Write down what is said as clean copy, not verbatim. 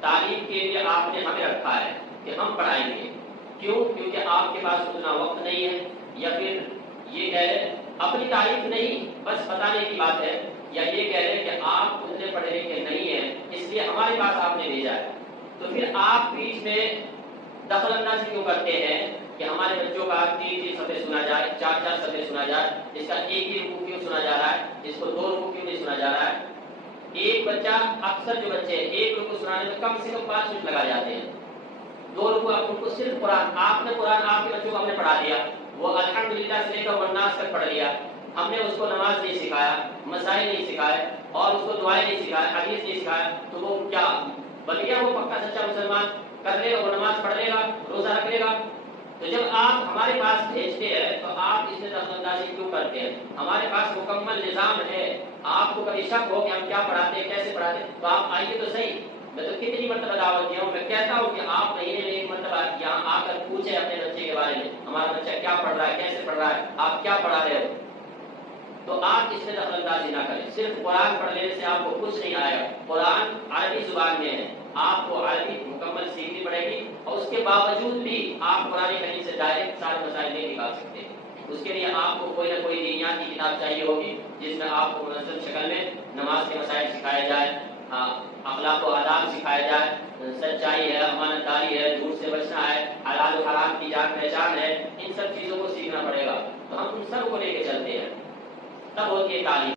تعلیم کے لیے آپ نے ہمیں رکھا ہے کہ ہم پڑھائیں گے. کیوں؟ کیونکہ آپ کے پاس اتنا وقت نہیں ہے، یا پھر یہ کہہ لیں اپنی تعریف نہیں بس بتانے کی بات ہے، یا یہ کہہ لیں کہ آپ اتنے پڑھے لکھے نہیں ہیں اس لیے ہمارے پاس آپ نے بھیجا ہے. تو پھر آپ بیچ میں دخل اندازی کیوں کرتے ہیں کہ ہمارے بچوں کا 3 صفحے سنا جائے، 4 صفحے سنا جائے، اس کا ایک ہی رکوع کیوں سنا جا رہا ہے، اس کو 2 رکوع کیوں نہیں سنا جا رہا ہے. ایک بچہ، اکثر جو بچے ایک رکوع سنانے میں کم سے کم 5 منٹ لگا جاتے ہیں. 2 رکوع آپ ان کو صرف قرآن، آپ نے قرآن آپ کے بچوں کو ہم نے پڑھا دیا، وہ الحمدللہ سے لے کر والناس تک پڑھ لیا. ہم نے اس کو نماز نہیں سکھایا، مسائل نہیں سکھائے، اور اس کو دعائیں نہیں سکھائے، حدیث نہیں سکھایا، تو وہ کیا بن گیا؟ وہ پکا سچا مسلمان کر لے گا، وہ نماز پڑھ لے گا، روزہ رکھ لے گا. تو جب آپ ہمارے پاس بھیجتے ہیں تو آپ اس میں دخل اندازی کیوں کرتے ہیں؟ ہمارے پاس مکمل نظام ہے. آپ کو کبھی شک ہو کہ ہم کیا پڑھاتے ہیں، کیسے پڑھاتے ہیں، تو آپ آئیے تو صحیح. میں تو کتنی مرتبہ دعوت دیا ہوں، میں کہتا ہوں کہ آپ مہینے میں 1 مرتبہ یہاں آ کر پوچھیں اپنے بچے کے بارے میں، ہمارا بچہ کیا پڑھ رہا ہے، کیسے پڑھ رہا ہے، آپ کیا پڑھا رہے ہو. تو آپ اس میں دخل اندازی نہ کریں. صرف قرآن پڑھ لینے سے آپ کو کچھ نہیں آئے گا. قرآن عربی زبان میں ہے، آپ کو عربی مکمل سیکھنی پڑے گی، اور اس کے باوجود بھی آپ قرآن کریم سے ڈائریکٹ سارے مسائل نہیں نکال سکتے. اس کے لیے آپ کو کوئی نہ کوئی دینیات کی کتاب چاہیے ہوگی جس میں آپ کو منظم شکل میں نماز کے مسائل سکھائے جائے، اخلاق و آداب سکھائے جائے، سچائی ہے، امانت داری ہے، جھوٹ سے بچنا ہے، حلال و حرام کی جان پہچان ہے. ان سب چیزوں کو سیکھنا پڑے گا. تو ہم ان سب کو لے کے چلتے ہیں، تب ہوتی ہے تعلیم.